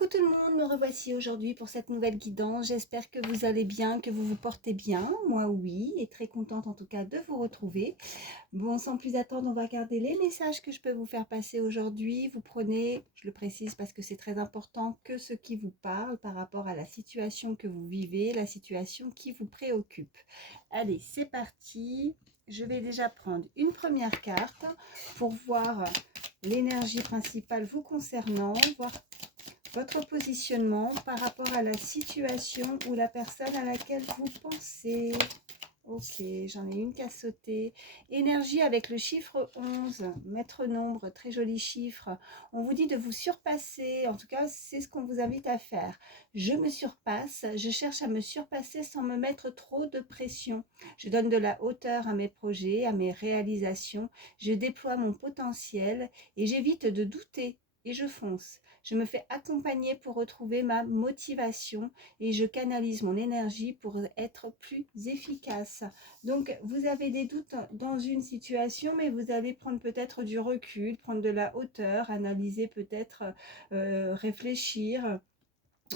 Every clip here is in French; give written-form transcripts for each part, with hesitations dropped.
Coucou tout le monde, me revoici aujourd'hui pour cette nouvelle guidance. J'espère que vous allez bien, que vous vous portez bien. Moi oui, et très contente en tout cas de vous retrouver. Bon, sans plus attendre, on va regarder les messages que je peux vous faire passer aujourd'hui. Vous prenez, je le précise parce que c'est très important, que ce qui vous parle par rapport à la situation que vous vivez, la situation qui vous préoccupe. Allez, c'est parti. Je vais déjà prendre une première carte pour voir l'énergie principale vous concernant, voir votre positionnement par rapport à la situation ou la personne à laquelle vous pensez. Ok, j'en ai une qui a sauté. Énergie avec le chiffre 11, maître nombre, très joli chiffre. On vous dit de vous surpasser, en tout cas c'est ce qu'on vous invite à faire. Je me surpasse, je cherche à me surpasser sans me mettre trop de pression. Je donne de la hauteur à mes projets, à mes réalisations. Je déploie mon potentiel et j'évite de douter et je fonce. Je me fais accompagner pour retrouver ma motivation et je canalise mon énergie pour être plus efficace. Donc, vous avez des doutes dans une situation, mais vous allez prendre peut-être du recul, prendre de la hauteur, analyser peut-être, réfléchir.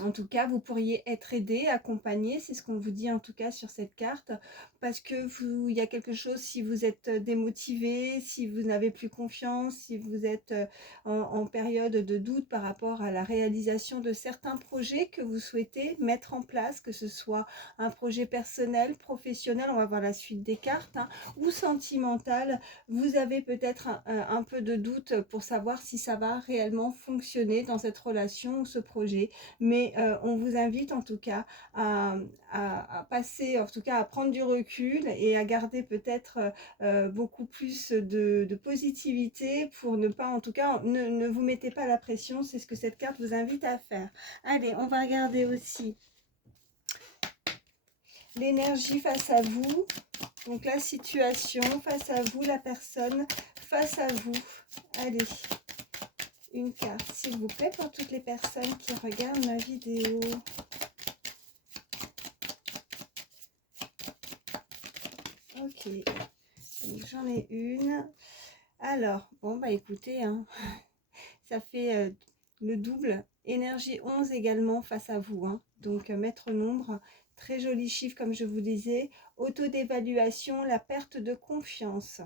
En tout cas, vous pourriez être aidé, accompagné, c'est ce qu'on vous dit en tout cas sur cette carte, parce que il y a quelque chose, si vous êtes démotivé, si vous n'avez plus confiance, si vous êtes en période de doute par rapport à la réalisation de certains projets que vous souhaitez mettre en place, que ce soit un projet personnel, professionnel, on va voir la suite des cartes, hein, ou sentimental, vous avez peut-être un peu de doute pour savoir si ça va réellement fonctionner dans cette relation ou ce projet, mais on vous invite en tout cas à passer, en tout cas à prendre du recul et à garder peut-être beaucoup plus de positivité pour ne pas, en tout cas, ne vous mettez pas la pression, c'est ce que cette carte vous invite à faire. Allez, on va regarder aussi l'énergie face à vous, donc la situation face à vous, la personne face à vous. Allez, une carte, s'il vous plaît, pour toutes les personnes qui regardent ma vidéo. Ok, donc j'en ai une. Alors, bon, bah écoutez, hein, ça fait le double. Énergie 11 également face à vous. Hein. Donc, maître nombre, très joli chiffre comme je vous disais. Auto-d'évaluation, la perte de confiance.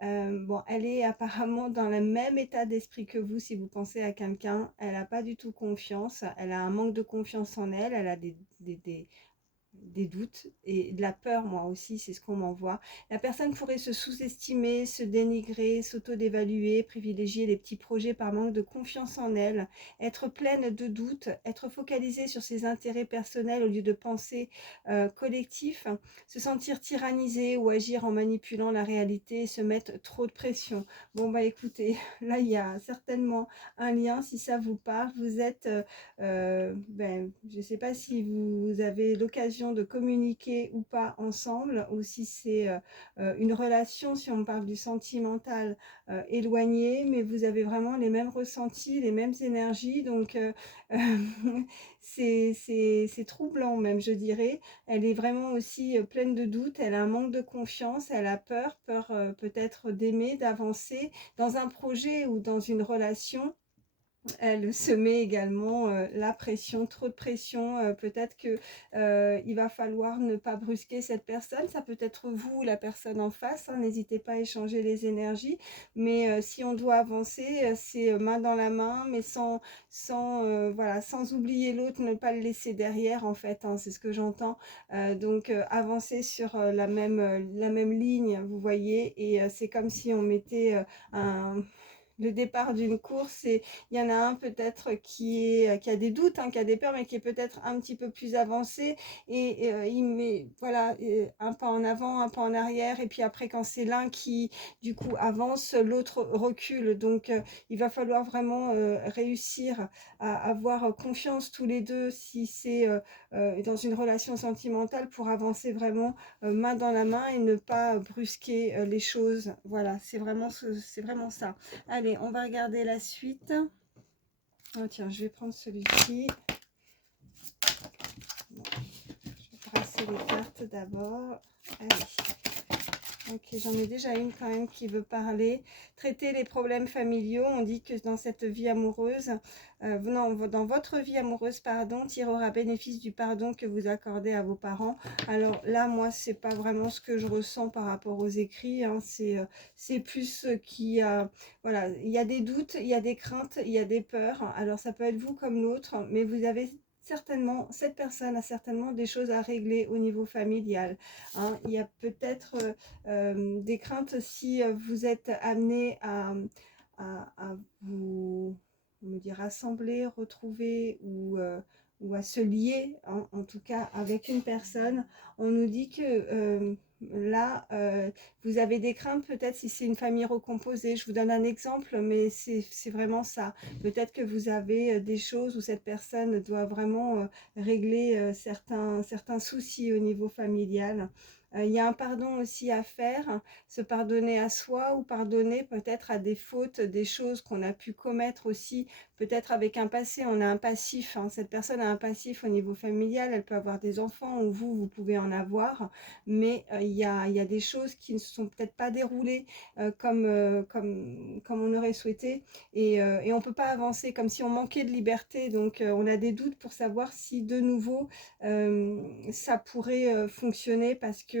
Bon, elle est apparemment dans le même état d'esprit que vous si vous pensez à quelqu'un. Elle n'a pas du tout confiance. Elle a un manque de confiance en elle. Elle a des doutes et de la peur, moi aussi, c'est ce qu'on m'envoie. La personne pourrait se sous-estimer, se dénigrer, s'auto-dévaluer, privilégier les petits projets par manque de confiance en elle, être pleine de doutes, être focalisée sur ses intérêts personnels au lieu de penser collectif, se sentir tyrannisée ou agir en manipulant la réalité, se mettre trop de pression. Bon, bah écoutez, là, il y a certainement un lien, si ça vous parle. Vous êtes, je ne sais pas si vous avez l'occasion de communiquer ou pas ensemble, ou si c'est une relation, si on parle du sentimental, éloigné, mais vous avez vraiment les mêmes ressentis, les mêmes énergies, donc c'est troublant même, je dirais. Elle est vraiment aussi pleine de doutes, elle a un manque de confiance, elle a peur peut-être d'aimer, d'avancer dans un projet ou dans une relation. Elle se met également la pression, trop de pression, peut-être que il va falloir ne pas brusquer cette personne, ça peut être vous, la personne en face, hein, n'hésitez pas à échanger les énergies, mais si on doit avancer, c'est main dans la main, mais voilà, sans oublier l'autre, ne pas le laisser derrière en fait, hein, c'est ce que j'entends, donc avancer sur la même ligne, vous voyez, et c'est comme si on mettait le départ d'une course et il y en a un peut-être qui a des doutes, hein, qui a des peurs, mais qui est peut-être un petit peu plus avancé et il met voilà, un pas en avant, un pas en arrière, et puis après quand c'est l'un qui du coup avance, l'autre recule, donc il va falloir vraiment réussir à avoir confiance tous les deux si c'est dans une relation sentimentale pour avancer vraiment main dans la main et ne pas brusquer les choses. Voilà, c'est vraiment ça. Allez, on va regarder la suite. Oh, tiens, je vais prendre celui-ci. Bon, je vais brasser les cartes d'abord. Allez. Ok, j'en ai déjà une quand même qui veut parler. Traiter les problèmes familiaux. On dit que dans cette vie amoureuse, non, dans votre vie amoureuse, pardon, tirera bénéfice du pardon que vous accordez à vos parents. Alors là, moi, c'est pas vraiment ce que je ressens par rapport aux écrits. Hein. C'est plus qui, voilà, il y a des doutes, il y a des craintes, il y a des peurs. Alors ça peut être vous comme l'autre, mais vous avez certainement, cette personne a certainement des choses à régler au niveau familial. Hein. Il y a peut-être des craintes si vous êtes amené à vous, me dire, rassembler, retrouver ou à se lier, hein, en tout cas avec une personne. On nous dit que là, vous avez des craintes peut-être si c'est une famille recomposée. Je vous donne un exemple, mais c'est vraiment ça. Peut-être que vous avez des choses où cette personne doit vraiment régler certains soucis au niveau familial. Il y a un pardon aussi à faire, se pardonner à soi ou pardonner peut-être à des fautes, des choses qu'on a pu commettre aussi, peut-être avec un passé, on a un passif, hein. Cette personne a un passif au niveau familial, elle peut avoir des enfants ou vous pouvez en avoir, mais il y a des choses qui ne se sont peut-être pas déroulées comme on aurait souhaité et on ne peut pas avancer comme si on manquait de liberté, donc on a des doutes pour savoir si de nouveau ça pourrait fonctionner parce que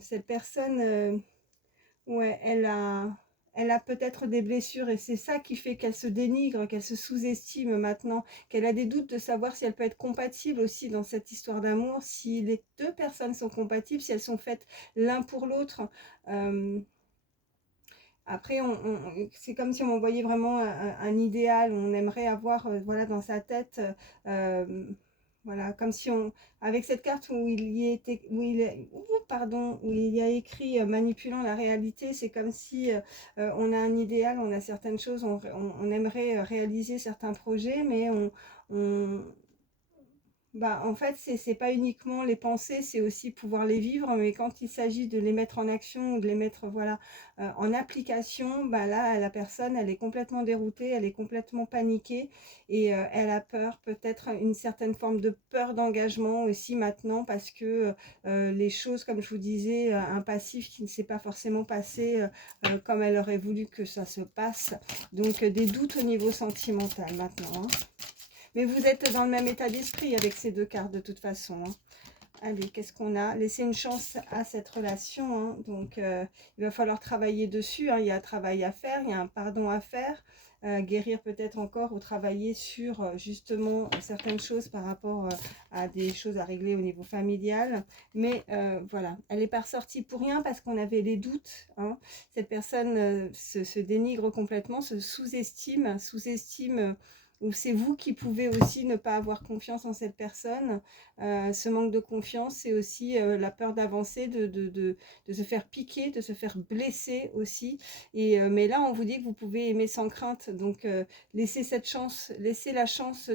cette personne, ouais, elle a peut-être des blessures et c'est ça qui fait qu'elle se dénigre, qu'elle se sous-estime maintenant, qu'elle a des doutes de savoir si elle peut être compatible aussi dans cette histoire d'amour, si les deux personnes sont compatibles, si elles sont faites l'un pour l'autre. Euh, Après, c'est comme si on voyait vraiment un idéal, on aimerait avoir voilà, dans sa tête, voilà, comme si on, avec cette carte où il y était, pardon, où il y a écrit manipulant la réalité, c'est comme si on a un idéal, on a certaines choses, on aimerait réaliser certains projets, mais on, bah, en fait, c'est pas uniquement les pensées, c'est aussi pouvoir les vivre, mais quand il s'agit de les mettre en action ou de les mettre voilà, en application, bah là, la personne, elle est complètement déroutée, elle est complètement paniquée et elle a peur, peut-être une certaine forme de peur d'engagement aussi maintenant parce que les choses, comme je vous disais, un passif qui ne s'est pas forcément passé comme elle aurait voulu que ça se passe. Donc, des doutes au niveau sentimental maintenant. Hein. Mais vous êtes dans le même état d'esprit avec ces deux cartes de toute façon. Hein. Allez, qu'est-ce qu'on a? Laissez une chance à cette relation. Hein. Donc, il va falloir travailler dessus. Hein. Il y a un travail à faire, il y a un pardon à faire. Guérir peut-être encore ou travailler sur justement certaines choses par rapport à des choses à régler au niveau familial. Mais voilà, elle n'est pas ressortie pour rien parce qu'on avait les doutes. Hein. Cette personne se dénigre complètement, se sous-estime, ou c'est vous qui pouvez aussi ne pas avoir confiance en cette personne. Ce manque de confiance, c'est aussi la peur d'avancer, de se faire piquer, de se faire blesser aussi. Mais là, on vous dit que vous pouvez aimer sans crainte. Donc, laissez cette chance, laissez la chance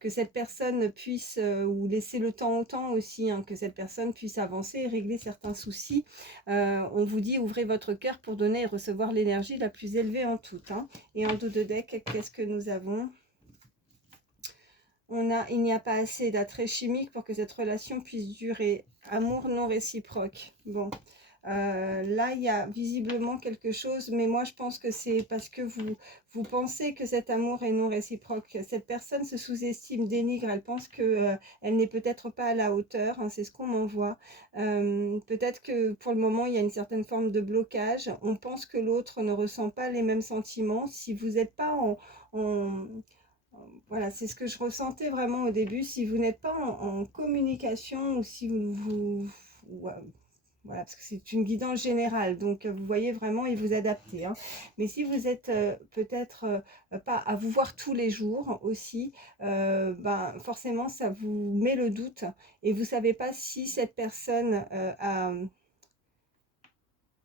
que cette personne puisse, ou laisser le temps au temps aussi, hein, que cette personne puisse avancer et régler certains soucis. On vous dit, ouvrez votre cœur pour donner et recevoir l'énergie la plus élevée en tout. Hein. Et en dos de deck, qu'est-ce que nous avons ? Il n'y a pas assez d'attrait chimique pour que cette relation puisse durer. Amour non réciproque. Bon, là, il y a visiblement quelque chose, mais moi, je pense que c'est parce que vous pensez que cet amour est non réciproque. Cette personne se sous-estime, dénigre, elle pense que elle n'est peut-être pas à la hauteur, hein, c'est ce qu'on m'envoie. Peut-être que pour le moment, il y a une certaine forme de blocage. On pense que l'autre ne ressent pas les mêmes sentiments. Si vous n'êtes pas en voilà, c'est ce que je ressentais vraiment au début. Si vous n'êtes pas en communication ou si voilà, parce que c'est une guidance générale, donc vous voyez vraiment et vous adaptez. Hein. Mais si vous êtes peut-être pas à vous voir tous les jours aussi, ben, forcément ça vous met le doute et vous ne savez pas si cette personne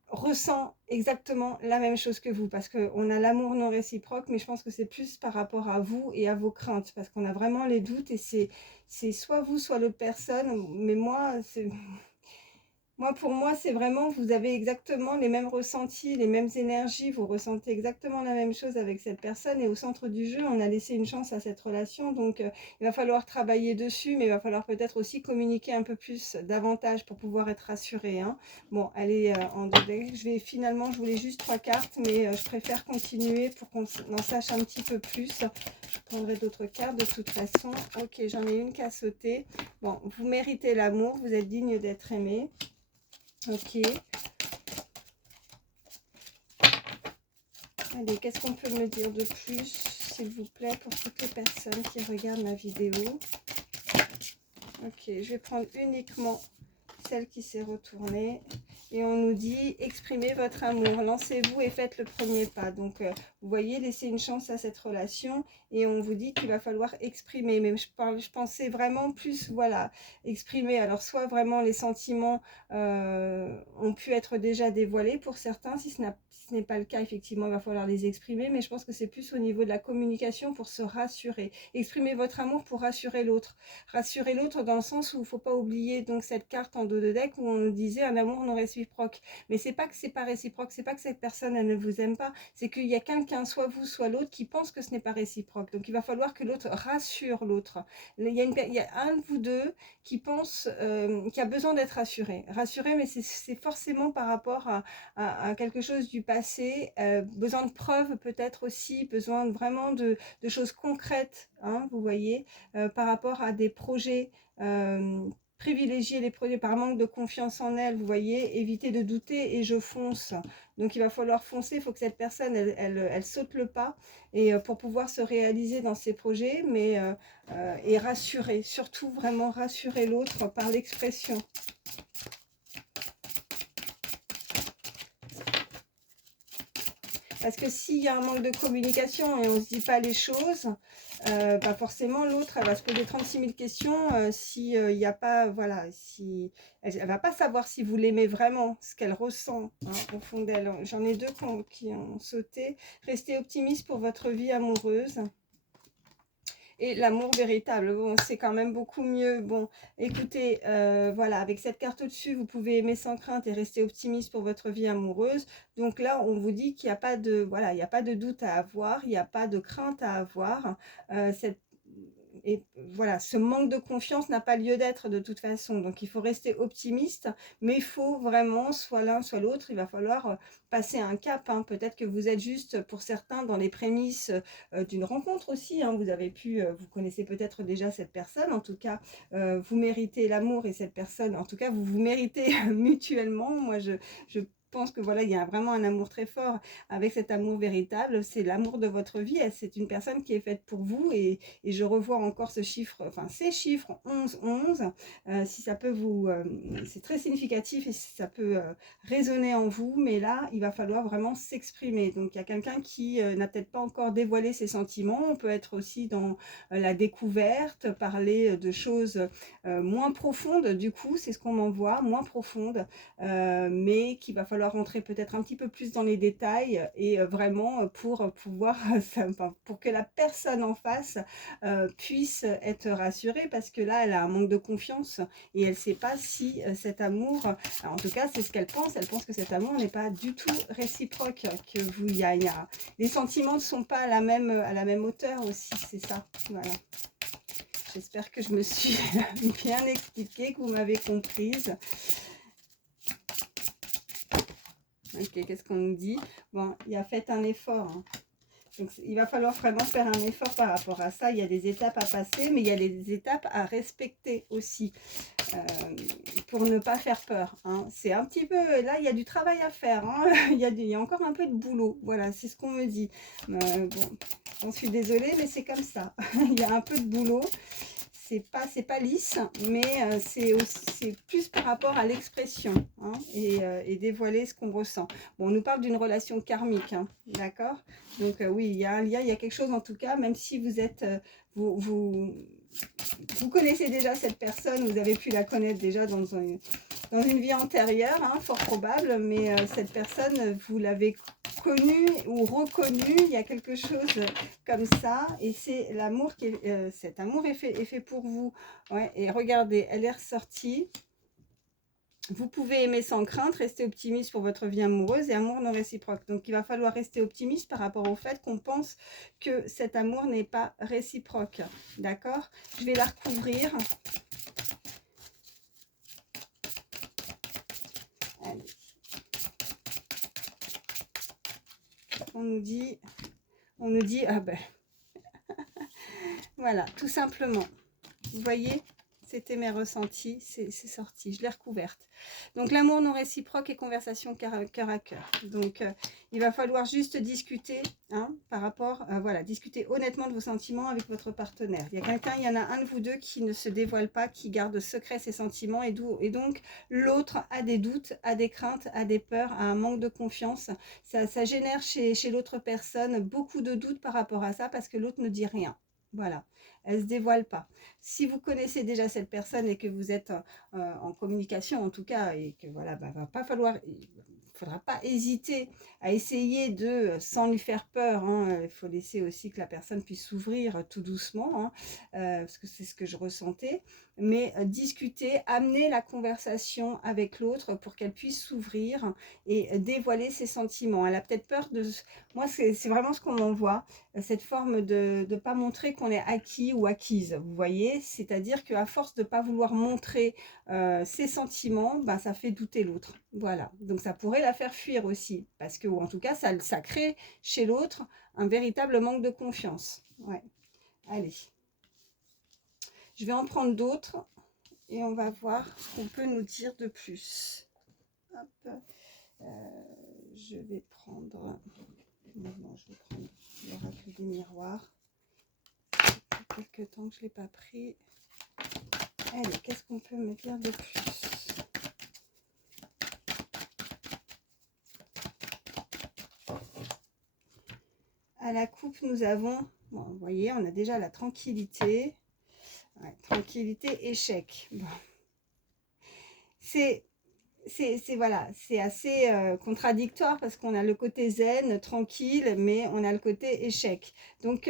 ressent exactement la même chose que vous parce qu'on a l'amour non réciproque, mais je pense que c'est plus par rapport à vous et à vos craintes parce qu'on a vraiment les doutes et c'est soit vous soit l'autre personne, mais moi Moi, pour moi, c'est vraiment, vous avez exactement les mêmes ressentis, les mêmes énergies, vous ressentez exactement la même chose avec cette personne. Et au centre du jeu, on a laissé une chance à cette relation. Donc, il va falloir travailler dessus, mais il va falloir peut-être aussi communiquer un peu plus, davantage pour pouvoir être rassuré, hein. Bon, allez, en deux decks. Je voulais juste 3 cartes, mais je préfère continuer pour qu'on en sache un petit peu plus. Je prendrai d'autres cartes de toute façon. Ok, j'en ai une qui a sauté. Bon, vous méritez l'amour, vous êtes digne d'être aimé. Ok. Allez, qu'est-ce qu'on peut me dire de plus, s'il vous plaît, pour toutes les personnes qui regardent ma vidéo? Ok, je vais prendre uniquement celle qui s'est retournée. Et on nous dit, exprimez votre amour, lancez-vous et faites le premier pas. Donc, vous voyez, laissez une chance à cette relation. Et on vous dit qu'il va falloir exprimer. Mais je pensais vraiment plus, voilà, exprimer. Alors, soit vraiment les sentiments ont pu être déjà dévoilés pour certains. Si ce n'est pas le cas, effectivement, il va falloir les exprimer. Mais je pense que c'est plus au niveau de la communication pour se rassurer. Exprimez votre amour pour rassurer l'autre. Rassurer l'autre dans le sens où il ne faut pas oublier donc cette carte en dos de deck où on nous disait un amour non réciproque. Mais c'est pas que c'est pas réciproque, c'est pas que cette personne elle ne vous aime pas, c'est qu'il y a quelqu'un, soit vous, soit l'autre, qui pense que ce n'est pas réciproque. Donc il va falloir que l'autre rassure l'autre. Il y a un de vous deux qui pense, qui a besoin d'être rassuré. Rassuré, mais c'est forcément par rapport à quelque chose du passé, besoin de preuves peut-être aussi, besoin vraiment de choses concrètes, hein, vous voyez, par rapport à des projets, privilégier les projets par manque de confiance en elle, vous voyez, éviter de douter et je fonce. Donc il va falloir foncer, il faut que cette personne, elle saute le pas et pour pouvoir se réaliser dans ses projets, mais et rassurer, surtout vraiment rassurer l'autre par l'expression. Parce que s'il y a un manque de communication et on ne se dit pas les choses, bah forcément l'autre elle va se poser 36 000 questions si il n'y a pas, voilà, si elle ne va pas savoir si vous l'aimez vraiment, ce qu'elle ressent, hein, au fond d'elle. J'en ai deux qui ont sauté. Restez optimiste pour votre vie amoureuse. Et l'amour véritable, bon, c'est quand même beaucoup mieux. Bon, écoutez, voilà, avec cette carte au-dessus, vous pouvez aimer sans crainte et rester optimiste pour votre vie amoureuse. Donc là, on vous dit qu'il n'y a pas de, voilà, il n'y a pas de doute à avoir, il n'y a pas de crainte à avoir. Et voilà, ce manque de confiance n'a pas lieu d'être de toute façon. Donc, il faut rester optimiste, mais il faut vraiment, soit l'un, soit l'autre, il va falloir passer un cap, hein. Peut-être que vous êtes juste, pour certains, dans les prémices d'une rencontre aussi, hein. Vous avez pu, vous connaissez peut-être déjà cette personne. En tout cas, vous méritez l'amour et cette personne, en tout cas, vous vous méritez mutuellement. Moi, je pense que voilà, il y a vraiment un amour très fort avec cet amour véritable. C'est l'amour de votre vie. C'est une personne qui est faite pour vous et je revois encore ce chiffre, enfin ces chiffres 11-11, si ça peut vous, c'est très significatif et si ça peut résonner en vous, mais là il va falloir vraiment s'exprimer. Donc il y a quelqu'un qui n'a peut-être pas encore dévoilé ses sentiments, on peut être aussi dans la découverte, parler de choses moins profondes, du coup c'est ce qu'on m'envoie, moins profondes, mais qu'il va falloir rentrer peut-être un petit peu plus dans les détails et vraiment pour pouvoir, pour que la personne en face puisse être rassurée, parce que là elle a un manque de confiance et elle ne sait pas si cet amour, en tout cas c'est ce qu'elle pense, elle pense que cet amour n'est pas du tout réciproque, que vous, les sentiments ne sont pas à la même hauteur aussi, c'est ça, voilà. J'espère que je me suis bien expliquée, que vous m'avez comprise. Ok, qu'est-ce qu'on nous dit? Bon, il a fait un effort, hein. Donc, il va falloir vraiment faire un effort par rapport à ça. Il y a des étapes à passer, mais il y a des étapes à respecter aussi pour ne pas faire peur, hein. C'est un petit peu, là, il y a du travail à faire, hein. Il y a encore un peu de boulot. Voilà, c'est ce qu'on me dit. Bon, j'en suis désolée, mais c'est comme ça. Il y a un peu de boulot. C'est pas lisse, mais c'est plus par rapport à l'expression, hein, et dévoiler ce qu'on ressent. Bon, on nous parle d'une relation karmique, hein, d'accord? Donc oui, il y a un lien, il y a quelque chose en tout cas, même si vous êtes, vous connaissez déjà cette personne, vous avez pu la connaître déjà dans une vie antérieure, hein, fort probable, mais cette personne, vous l'avez connue ou reconnue, il y a quelque chose comme ça, et c'est l'amour qui est, cet amour est fait pour vous. Ouais, et regardez, elle est ressortie. Vous pouvez aimer sans crainte, rester optimiste pour votre vie amoureuse et amour non réciproque. Donc, il va falloir rester optimiste par rapport au fait qu'on pense que cet amour n'est pas réciproque. D'accord? Je vais la recouvrir. Allez. On nous dit, ah ben, voilà, tout simplement. Vous voyez? C'était mes ressentis, c'est sorti, je l'ai recouverte. Donc l'amour non réciproque et conversation cœur à cœur. Donc il va falloir juste discuter hein, par rapport, voilà, discuter honnêtement de vos sentiments avec votre partenaire. Il y a quelqu'un, il y en a un de vous deux qui ne se dévoile pas, qui garde secret ses sentiments et donc l'autre a des doutes, a des craintes, a des peurs, a un manque de confiance. Ça génère chez l'autre personne beaucoup de doutes par rapport à ça parce que l'autre ne dit rien. Voilà, elle ne se dévoile pas. Si vous connaissez déjà cette personne et que vous êtes en communication en tout cas, et que voilà, va pas falloir, il faudra pas hésiter à essayer de, sans lui faire peur, hein, il faut laisser aussi que la personne puisse s'ouvrir tout doucement, hein, parce que c'est ce que je ressentais, mais discuter, amener la conversation avec l'autre pour qu'elle puisse s'ouvrir et dévoiler ses sentiments. Elle a peut-être peur de... Moi, c'est vraiment ce qu'on m'envoie, cette forme de ne pas montrer qu'on est acquis ou acquise, vous voyez, c'est-à-dire qu'à force de ne pas vouloir montrer ses sentiments, bah, ça fait douter l'autre, voilà, donc ça pourrait la faire fuir aussi, parce que, ou en tout cas, ça crée chez l'autre un véritable manque de confiance, ouais, allez, je vais en prendre d'autres, et on va voir ce qu'on peut nous dire de plus. Hop, je vais prendre, non, je vais prendre l'oracle des miroirs, quelques temps que je ne l'ai pas pris. Allez, qu'est-ce qu'on peut me dire de plus? À la coupe, nous avons, bon, vous voyez, on a déjà la tranquillité. Ouais, tranquillité, échec. Bon. C'est voilà, c'est assez contradictoire parce qu'on a le côté zen, tranquille, mais on a le côté échec. Donc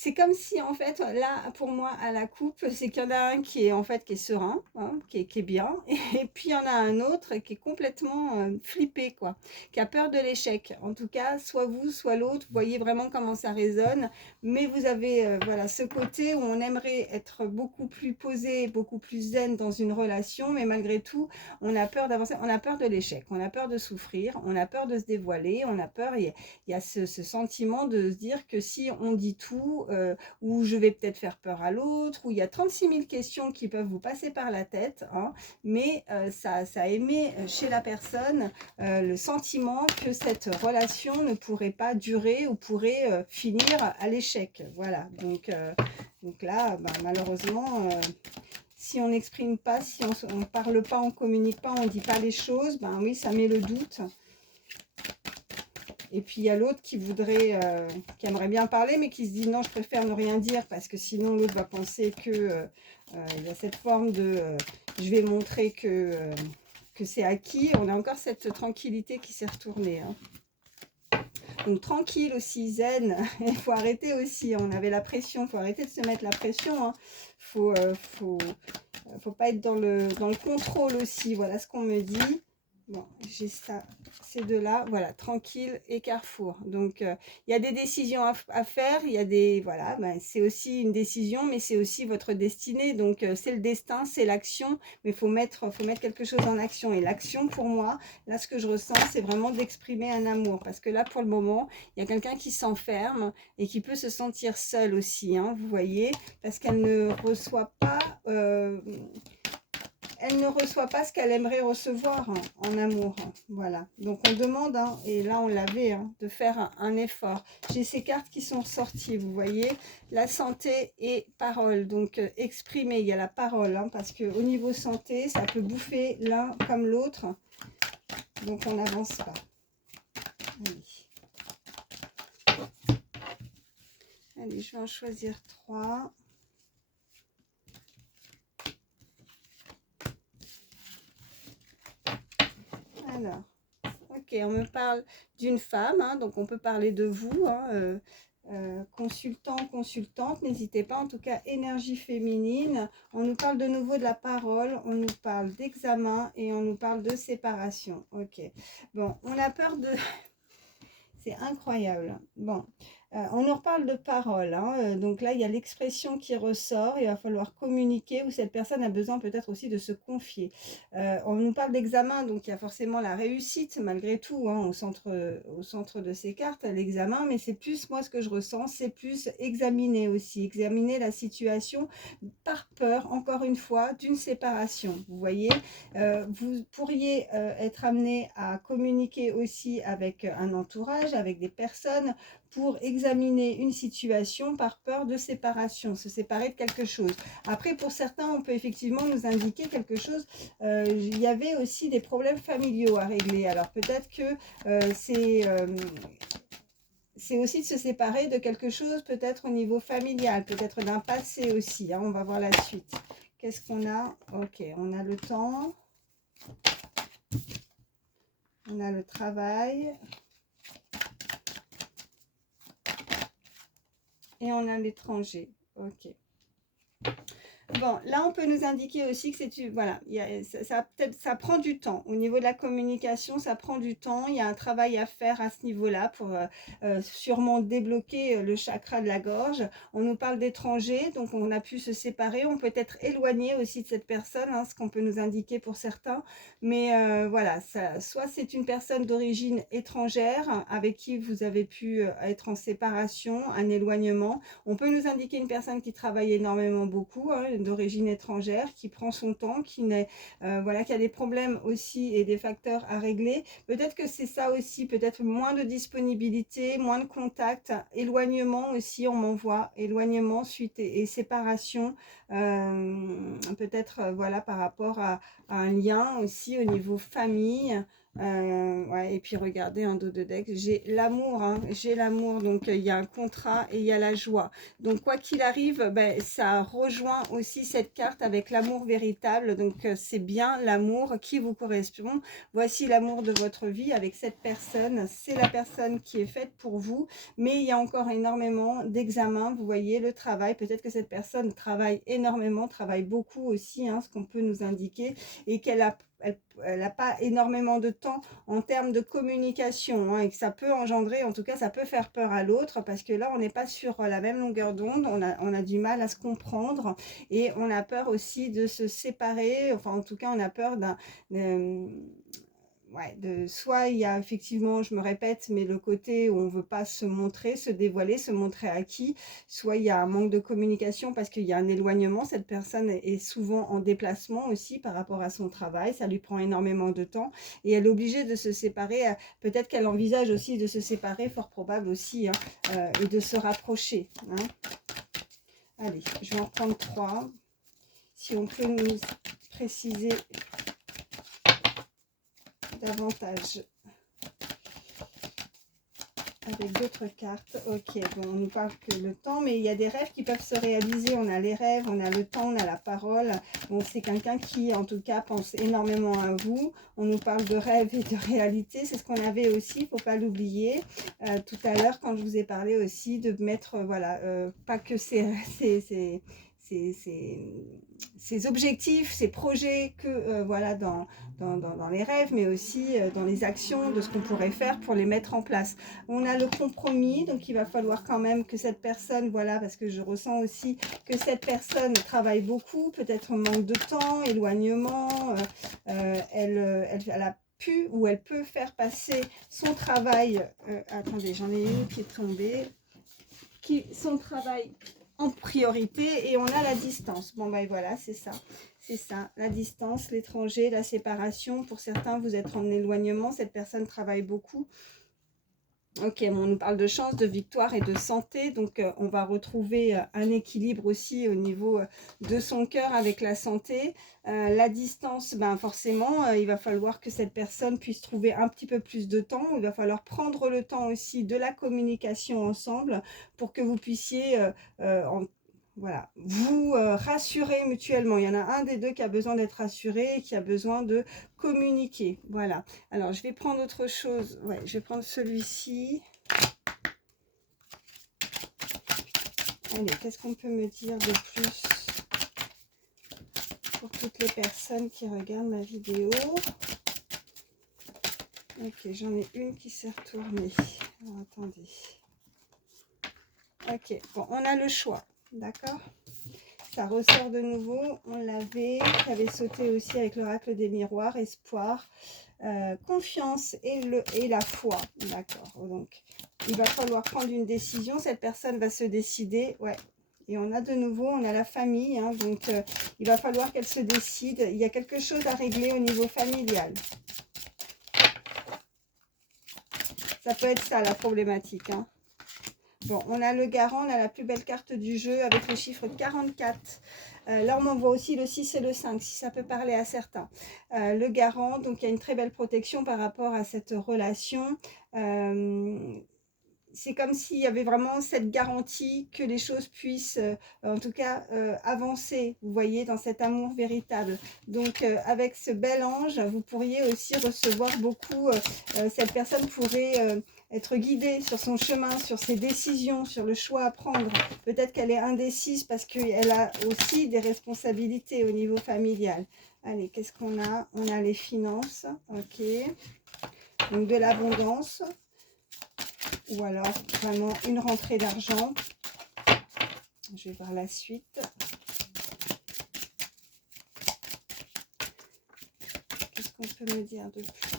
c'est comme si en fait là pour moi à la coupe, c'est qu'il y en a un qui est en fait qui est serein, hein, qui est bien, et puis il y en a un autre qui est complètement flippé quoi, qui a peur de l'échec. En tout cas, soit vous, soit l'autre, vous voyez vraiment comment ça résonne. Mais vous avez voilà ce côté où on aimerait être beaucoup plus posé, beaucoup plus zen dans une relation, mais malgré tout on a peur d'avancer, on a peur de l'échec, on a peur de souffrir, on a peur de se dévoiler, on a peur, il y a ce sentiment de se dire que si on dit tout, ou je vais peut-être faire peur à l'autre, ou il y a 36 000 questions qui peuvent vous passer par la tête, hein, mais ça émet chez la personne le sentiment que cette relation ne pourrait pas durer ou pourrait finir à l'échec. Voilà, donc là, malheureusement... si on n'exprime pas, si on ne parle pas, on ne communique pas, on ne dit pas les choses, ben oui, ça met le doute. Et puis il y a l'autre qui voudrait, qui aimerait bien parler, mais qui se dit non, je préfère ne rien dire parce que sinon l'autre va penser que il y a cette forme de je vais montrer que c'est acquis. On a encore cette tranquillité qui s'est retournée. Hein. Donc tranquille aussi, zen, il faut arrêter aussi, on avait la pression, il faut arrêter de se mettre la pression, hein. Faut pas être dans le contrôle aussi, voilà ce qu'on me dit. Bon, j'ai ça, ces deux-là, voilà, tranquille et Carrefour. Donc, il y a des décisions à faire, il y a des, voilà, ben, c'est aussi une décision, mais c'est aussi votre destinée. Donc, c'est le destin, c'est l'action, mais faut mettre quelque chose en action. Et l'action, pour moi, là, ce que je ressens, c'est vraiment d'exprimer un amour. Parce que là, pour le moment, il y a quelqu'un qui s'enferme et qui peut se sentir seul aussi, hein, vous voyez, parce qu'elle ne reçoit pas... elle ne reçoit pas ce qu'elle aimerait recevoir hein, en amour. Hein, voilà. Donc on demande, hein, et là on l'avait, hein, de faire un effort. J'ai ces cartes qui sont sorties, vous voyez. La santé et parole. Donc exprimer, il y a la parole, hein, parce qu'au niveau santé, ça peut bouffer l'un comme l'autre. Donc on n'avance pas. Allez. Allez, je vais en choisir 3. Alors, ok, on me parle d'une femme, hein, donc on peut parler de vous, hein, consultant, consultante, n'hésitez pas. En tout cas, énergie féminine. On nous parle de nouveau de la parole, on nous parle d'examen et on nous parle de séparation. Ok. Bon, on a peur de... C'est incroyable. Bon, on nous reparle de parole. Hein. Donc là, il y a l'expression qui ressort. Il va falloir communiquer ou cette personne a besoin peut-être aussi de se confier. On nous parle d'examen. Donc il y a forcément la réussite malgré tout hein, au centre de ces cartes, l'examen. Mais c'est plus, moi, ce que je ressens, c'est plus examiner aussi. Examiner la situation par peur, encore une fois, d'une séparation. Vous voyez, vous pourriez être amené à communiquer aussi avec un entourage, avec des personnes, pour examiner une situation par peur de séparation, se séparer de quelque chose. Après, pour certains, on peut effectivement nous indiquer quelque chose. Il y avait aussi des problèmes familiaux à régler. Alors peut-être que c'est aussi de se séparer de quelque chose, peut-être au niveau familial, peut-être d'un passé aussi. Hein, on va voir la suite. Qu'est-ce qu'on a? Ok, on a le temps. On a le travail. Et on a l'étranger. Ok. Bon, là, on peut nous indiquer aussi que c'est... Voilà, ça prend du temps. Au niveau de la communication, ça prend du temps. Il y a un travail à faire à ce niveau-là pour sûrement débloquer le chakra de la gorge. On nous parle d'étrangers, donc on a pu se séparer. On peut être éloigné aussi de cette personne, hein, ce qu'on peut nous indiquer pour certains. Mais voilà, soit c'est une personne d'origine étrangère avec qui vous avez pu être en séparation, un éloignement. On peut nous indiquer une personne qui travaille énormément beaucoup, hein, d'origine étrangère, qui prend son temps, voilà, qui a des problèmes aussi et des facteurs à régler. Peut-être que c'est ça aussi, peut-être moins de disponibilité, moins de contact, éloignement aussi, on m'envoie, éloignement suite et séparation, peut-être voilà, par rapport à un lien aussi au niveau famille. Ouais, et puis regardez un dos de deck, j'ai l'amour, hein, j'ai l'amour, donc il y a un contrat et il y a la joie. Donc quoi qu'il arrive, ben, ça rejoint aussi cette carte avec l'amour véritable, donc c'est bien l'amour qui vous correspond. Voici l'amour de votre vie avec cette personne, c'est la personne qui est faite pour vous, mais il y a encore énormément d'examens, vous voyez le travail, peut-être que cette personne travaille énormément, travaille beaucoup aussi, hein, ce qu'on peut nous indiquer, et qu'elle a elle n'a pas énormément de temps en termes de communication hein, et que ça peut engendrer, en tout cas ça peut faire peur à l'autre parce que là on n'est pas sur la même longueur d'onde, on a du mal à se comprendre et on a peur aussi de se séparer, enfin en tout cas on a peur soit il y a effectivement, je me répète, mais le côté où on ne veut pas se montrer, se dévoiler, se montrer à qui, soit il y a un manque de communication parce qu'il y a un éloignement, cette personne est souvent en déplacement aussi par rapport à son travail, ça lui prend énormément de temps et elle est obligée de se séparer, peut-être qu'elle envisage aussi de se séparer, fort probable aussi, hein, et de se rapprocher. Hein. Allez, je vais en prendre 3, si on peut nous préciser davantage avec d'autres cartes. Ok, bon, on nous parle que le temps, mais il y a des rêves qui peuvent se réaliser. On a les rêves, on a le temps, on a la parole. Bon, c'est quelqu'un qui, en tout cas, pense énormément à vous. On nous parle de rêve et de réalité. C'est ce qu'on avait aussi, il ne faut pas l'oublier. Tout à l'heure, quand je vous ai parlé aussi de mettre, voilà, pas que ces objectifs, ces projets que voilà dans les rêves, mais aussi dans les actions de ce qu'on pourrait faire pour les mettre en place. On a le compromis, donc il va falloir quand même que cette personne, voilà, parce que je ressens aussi que cette personne travaille beaucoup, peut-être manque de temps, éloignement, elle a pu ou elle peut faire passer son travail, attendez, j'en ai une qui est tombée, son travail en priorité et on a la distance. Bon ben voilà, c'est ça, la distance, l'étranger, la séparation. Pour certains, vous êtes en éloignement, cette personne travaille beaucoup. Ok, bon, on nous parle de chance, de victoire et de santé, donc on va retrouver un équilibre aussi au niveau de son cœur avec la santé. La distance, ben forcément, il va falloir que cette personne puisse trouver un petit peu plus de temps. Il va falloir prendre le temps aussi de la communication ensemble pour que vous puissiez voilà, vous rassurer mutuellement. Il y en a un des deux qui a besoin d'être rassuré et qui a besoin de communiquer. Voilà. Alors, je vais prendre autre chose. Ouais, je vais prendre celui-ci. Allez, qu'est-ce qu'on peut me dire de plus pour toutes les personnes qui regardent ma vidéo? Ok, j'en ai une qui s'est retournée. Alors, attendez. Ok, bon, on a le choix, d'accord? Ça ressort de nouveau, on l'avait, ça avait sauté aussi avec l'oracle des miroirs, espoir, confiance et la foi, d'accord? Donc, il va falloir prendre une décision, cette personne va se décider, ouais. Et on a de nouveau, on a la famille, hein, donc il va falloir qu'elle se décide. Il y a quelque chose à régler au niveau familial. Ça peut être ça la problématique, hein. Bon, on a le garant, on a la plus belle carte du jeu avec le chiffre 44. Là, on m'envoie aussi le 6 et le 5, si ça peut parler à certains. Le garant, donc il y a une très belle protection par rapport à cette relation. C'est comme s'il y avait vraiment cette garantie que les choses puissent, en tout cas, avancer, vous voyez, dans cet amour véritable. Donc, avec ce bel ange, vous pourriez aussi recevoir beaucoup, cette personne pourrait être guidée sur son chemin, sur ses décisions, sur le choix à prendre. Peut-être qu'elle est indécise parce qu'elle a aussi des responsabilités au niveau familial. Allez, qu'est-ce qu'on a? On a les finances, ok. Donc, de l'abondance. Ou alors vraiment une rentrée d'argent. Je vais voir la suite. Qu'est-ce qu'on peut me dire de plus?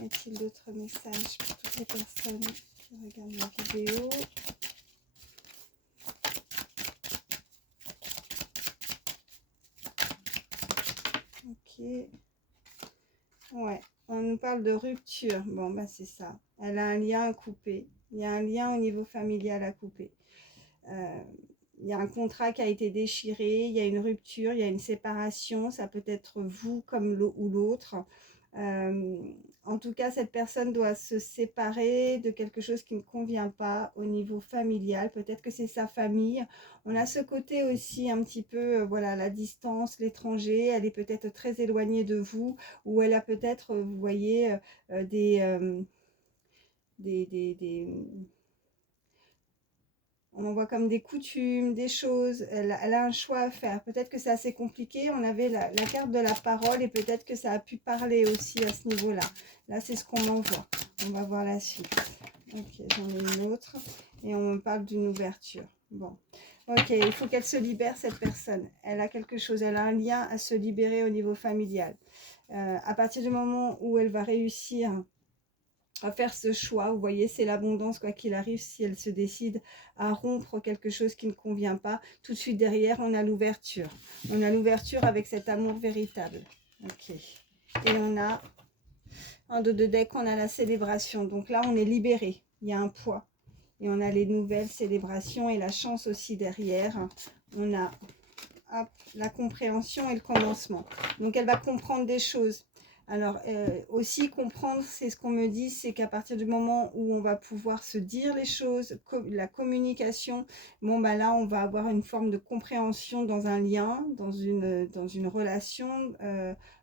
Y a-t-il d'autres messages pour toutes les personnes qui regardent ma vidéo? Ok. Ouais, on nous parle de rupture. Bon, bah c'est ça. Elle a un lien à couper. Il y a un lien au niveau familial à couper. Il y a un contrat qui a été déchiré, il y a une rupture, il y a une séparation. Ça peut être vous comme ou l'autre. En tout cas, cette personne doit se séparer de quelque chose qui ne convient pas au niveau familial. Peut-être que c'est sa famille. On a ce côté aussi un petit peu, voilà, la distance, l'étranger. Elle est peut-être très éloignée de vous, ou elle a peut-être, vous voyez, des on voit comme des coutumes, des choses. Elle a un choix à faire. Peut-être que c'est assez compliqué. On avait la carte de la parole et peut-être que ça a pu parler aussi à ce niveau-là. Là, c'est ce qu'on m'envoie. On va voir la suite. Ok, j'en ai une autre. Et on me parle d'une ouverture. Bon. Ok, il faut qu'elle se libère, cette personne. Elle a quelque chose. Elle a un lien à se libérer au niveau familial. À partir du moment où elle va réussir à faire ce choix, vous voyez, c'est l'abondance, quoi qu'il arrive, si elle se décide à rompre quelque chose qui ne convient pas, tout de suite derrière, on a l'ouverture. On a l'ouverture avec cet amour véritable. Ok. Et on a, en dos de deck, on a la célébration. Donc là, on est libéré. Il y a un poids. Et on a les nouvelles célébrations et la chance aussi derrière. On a hop, la compréhension et le commencement. Donc, elle va comprendre des choses. Alors, aussi comprendre, c'est ce qu'on me dit, c'est qu'à partir du moment où on va pouvoir se dire les choses, la communication, bon, bah là, on va avoir une forme de compréhension dans un lien, dans une relation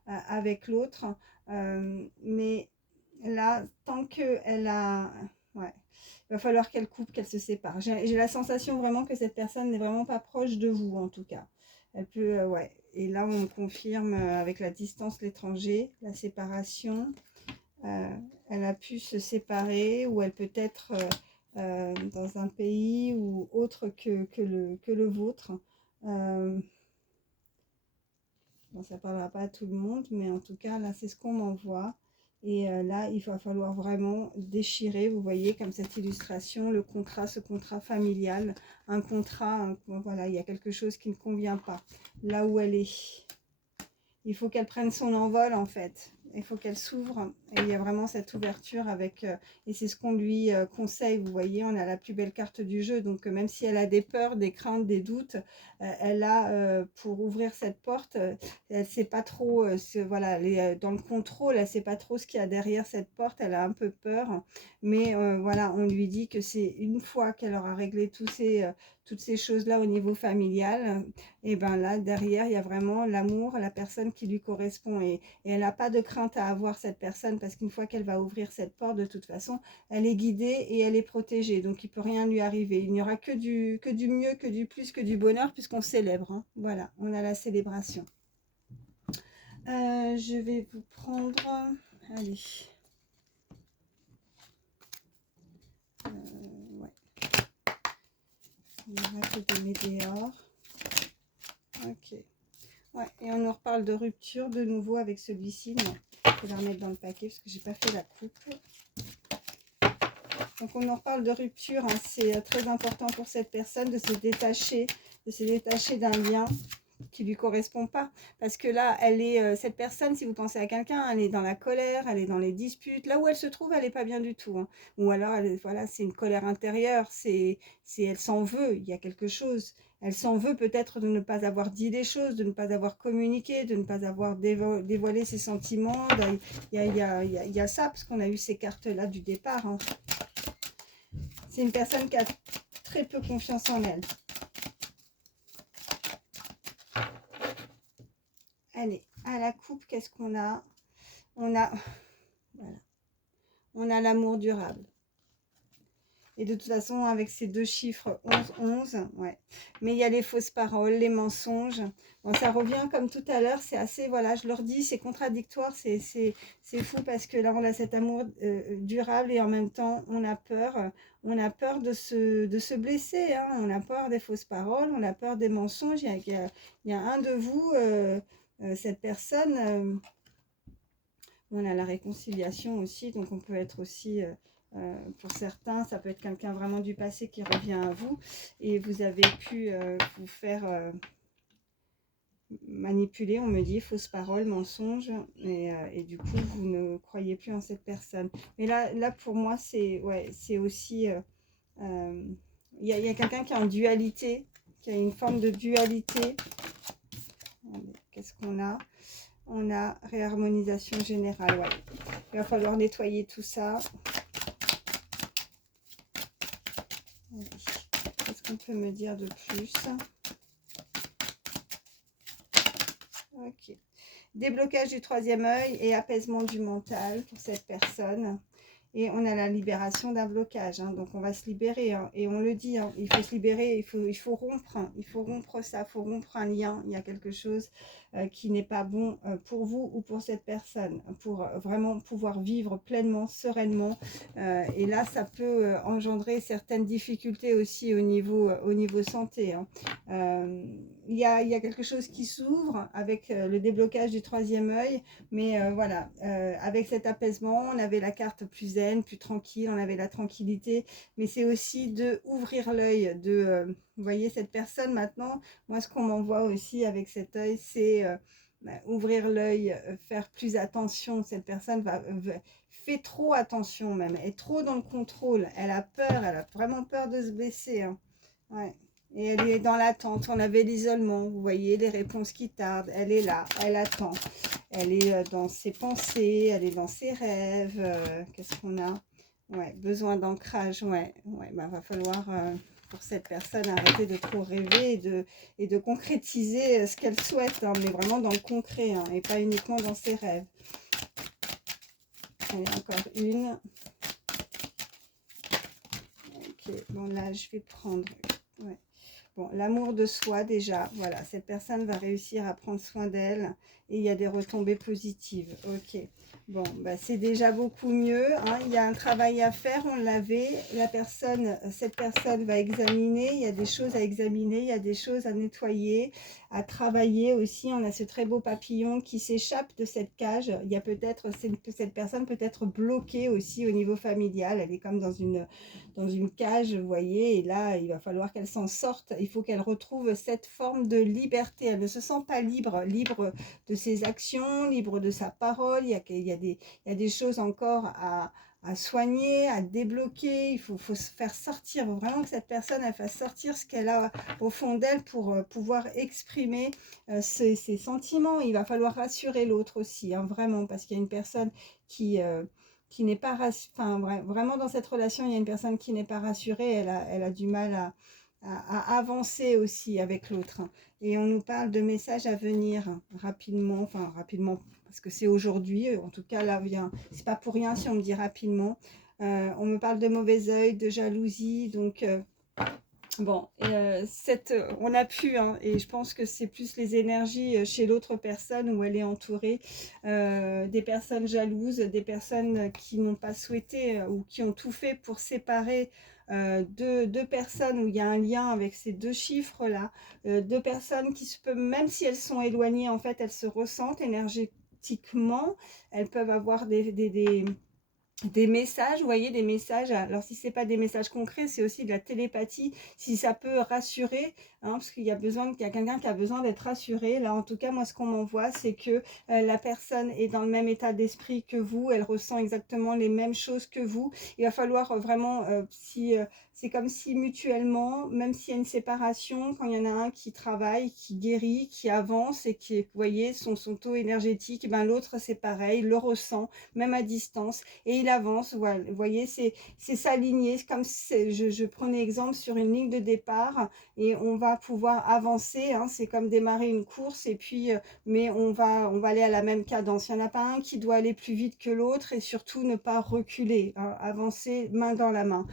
avec l'autre. Mais là, tant qu'elle a... Ouais, il va falloir qu'elle coupe, qu'elle se sépare. J'ai la sensation vraiment que cette personne n'est vraiment pas proche de vous, en tout cas. Elle peut, ouais. Et là, on confirme avec la distance, l'étranger, la séparation. Elle a pu se séparer ou elle peut être dans un pays ou autre que le vôtre. Bon, ça ne parlera pas à tout le monde, mais en tout cas, là, c'est ce qu'on m'envoie. Et là, il va falloir vraiment déchirer, vous voyez, comme cette illustration, le contrat, ce contrat familial, un contrat, voilà, il y a quelque chose qui ne convient pas, là où elle est. Il faut qu'elle prenne son envol, en fait. Il faut qu'elle s'ouvre. Et il y a vraiment cette ouverture avec... et c'est ce qu'on lui conseille, vous voyez, on a la plus belle carte du jeu. Donc, même si elle a des peurs, des craintes, des doutes, elle a, pour ouvrir cette porte, elle ne sait pas trop, voilà, elle est dans le contrôle, elle ne sait pas trop ce qu'il y a derrière cette porte, elle a un peu peur. Mais voilà, on lui dit que c'est une fois qu'elle aura réglé toutes ces choses-là au niveau familial, et bien là, derrière, il y a vraiment l'amour, la personne qui lui correspond. Et elle n'a pas de crainte à avoir cette personne personne, parce qu'une fois qu'elle va ouvrir cette porte, de toute façon, elle est guidée et elle est protégée, donc il ne peut rien lui arriver. Il n'y aura que du mieux, que du plus, que du bonheur, puisqu'on célèbre, hein. Voilà, on a la célébration. Je vais vous prendre... Allez. Ouais. On va que des météores. Ok. Ouais, et on nous reparle de rupture de nouveau avec celui-ci. Non, je vais la remettre dans le paquet parce que j'ai pas fait la coupe. Donc on nous reparle de rupture, hein. C'est très important pour cette personne de se détacher d'un lien qui lui correspond pas, parce que là elle est cette personne, si vous pensez à quelqu'un, elle est dans la colère, elle est dans les disputes, là où elle se trouve elle est pas bien du tout, hein. Ou alors voilà, c'est une colère intérieure, c'est elle s'en veut, il y a quelque chose, elle s'en veut peut-être de ne pas avoir dit les choses, de ne pas avoir communiqué, de ne pas avoir dévoilé ses sentiments. Il y a ça, parce qu'on a eu ces cartes là du départ, hein. C'est une personne qui a très peu confiance en elle. Allez, à la coupe, qu'est-ce qu'on a? On a, voilà, on a l'amour durable. Et de toute façon, avec ces deux chiffres, 11, ouais. Mais il y a les fausses paroles, les mensonges. Bon, ça revient comme tout à l'heure, c'est assez, voilà, je leur dis, c'est contradictoire, c'est fou, parce que là, on a cet amour durable et en même temps, on a peur de se blesser, hein. On a peur des fausses paroles, on a peur des mensonges. Il y a un de vous, cette personne, on a la réconciliation aussi, donc on peut être aussi... pour certains, ça peut être quelqu'un vraiment du passé qui revient à vous et vous avez pu vous faire manipuler, on me dit, fausses paroles, mensonges, et du coup, vous ne croyez plus en cette personne. Mais là pour moi, c'est ouais, c'est aussi... il y a quelqu'un qui est en dualité, qui a une forme de dualité. Qu'est-ce qu'on a? On a réharmonisation générale, ouais. Il va falloir nettoyer tout ça. Qu'est-ce qu'on peut me dire de plus? Ok. Déblocage du troisième œil et apaisement du mental pour cette personne. Et on a la libération d'un blocage, hein. Donc on va se libérer, hein. Et on le dit, hein, il faut se libérer, il faut rompre, hein. Il faut rompre ça, il faut rompre un lien. Il y a quelque chose qui n'est pas bon pour vous ou pour cette personne, pour vraiment pouvoir vivre pleinement, sereinement. Et là, ça peut engendrer certaines difficultés aussi au niveau santé, hein. Il y a quelque chose qui s'ouvre avec le déblocage du troisième œil, mais voilà, avec cet apaisement, on avait la carte plus zen, plus tranquille, on avait la tranquillité, mais c'est aussi de ouvrir l'œil, vous voyez cette personne maintenant, moi ce qu'on m'envoie aussi avec cet œil, c'est ouvrir l'œil, faire plus attention. Cette personne fait trop attention même, est trop dans le contrôle, elle a peur, elle a vraiment peur de se blesser, hein. Ouais. Et elle est dans l'attente, on avait l'isolement, vous voyez, les réponses qui tardent, elle est là, elle attend. Elle est dans ses pensées, elle est dans ses rêves. Qu'est-ce qu'on a? Ouais, besoin d'ancrage, ouais. Bah, va falloir, pour cette personne, arrêter de trop rêver et de concrétiser ce qu'elle souhaite, hein, mais vraiment dans le concret, hein, et pas uniquement dans ses rêves. Allez, encore une. Ok, bon là, je vais prendre... Ouais. Bon, l'amour de soi déjà, voilà, cette personne va réussir à prendre soin d'elle et il y a des retombées positives. Ok, bon, bah, c'est déjà beaucoup mieux, hein. Il y a un travail à faire, on l'avait. Cette personne va examiner, il y a des choses à examiner, il y a des choses à nettoyer, à travailler aussi. On a ce très beau papillon qui s'échappe de cette cage. Il y a peut-être, cette personne peut être bloquée aussi au niveau familial, elle est comme dans une cage, vous voyez, et là, il va falloir qu'elle s'en sorte. Il faut qu'elle retrouve cette forme de liberté. Elle ne se sent pas libre de ses actions, libre de sa parole. Il y a des choses encore à soigner, à débloquer. Il faut se faire sortir. Il faut vraiment que cette personne, elle fasse sortir ce qu'elle a au fond d'elle pour pouvoir exprimer ses sentiments. Il va falloir rassurer l'autre aussi, hein, vraiment, parce qu'il y a une personne qui n'est pas rassurée, enfin vraiment dans cette relation, il y a une personne qui n'est pas rassurée, elle a du mal à avancer aussi avec l'autre. Et on nous parle de messages à venir rapidement, enfin rapidement, parce que c'est aujourd'hui, en tout cas là vient, c'est pas pour rien si on me dit rapidement. On me parle de mauvais œil, de jalousie, donc bon, on a pu, hein, et je pense que c'est plus les énergies chez l'autre personne où elle est entourée, des personnes jalouses, des personnes qui n'ont pas souhaité ou qui ont tout fait pour séparer deux personnes où il y a un lien avec ces deux chiffres-là, deux personnes qui se peuvent, même si elles sont éloignées, en fait, elles se ressentent énergétiquement, elles peuvent avoir des messages, vous voyez, des messages. Alors, si ce n'est pas des messages concrets, c'est aussi de la télépathie. Si ça peut rassurer, hein, parce qu'il y a quelqu'un qui a besoin d'être rassuré. Là, en tout cas, moi, ce qu'on m'envoie, c'est que la personne est dans le même état d'esprit que vous. Elle ressent exactement les mêmes choses que vous. Il va falloir vraiment, c'est comme si mutuellement, même s'il y a une séparation, quand il y en a un qui travaille, qui guérit, qui avance et qui, vous voyez, son taux énergétique, ben, l'autre, c'est pareil, le ressent, même à distance. Et il avance, voilà, vous voyez, c'est s'aligner, comme je prenais exemple sur une ligne de départ et on va pouvoir avancer, hein, c'est comme démarrer une course et puis, mais on va aller à la même cadence. Il n'y en a pas un qui doit aller plus vite que l'autre et surtout ne pas reculer, hein, avancer main dans la main.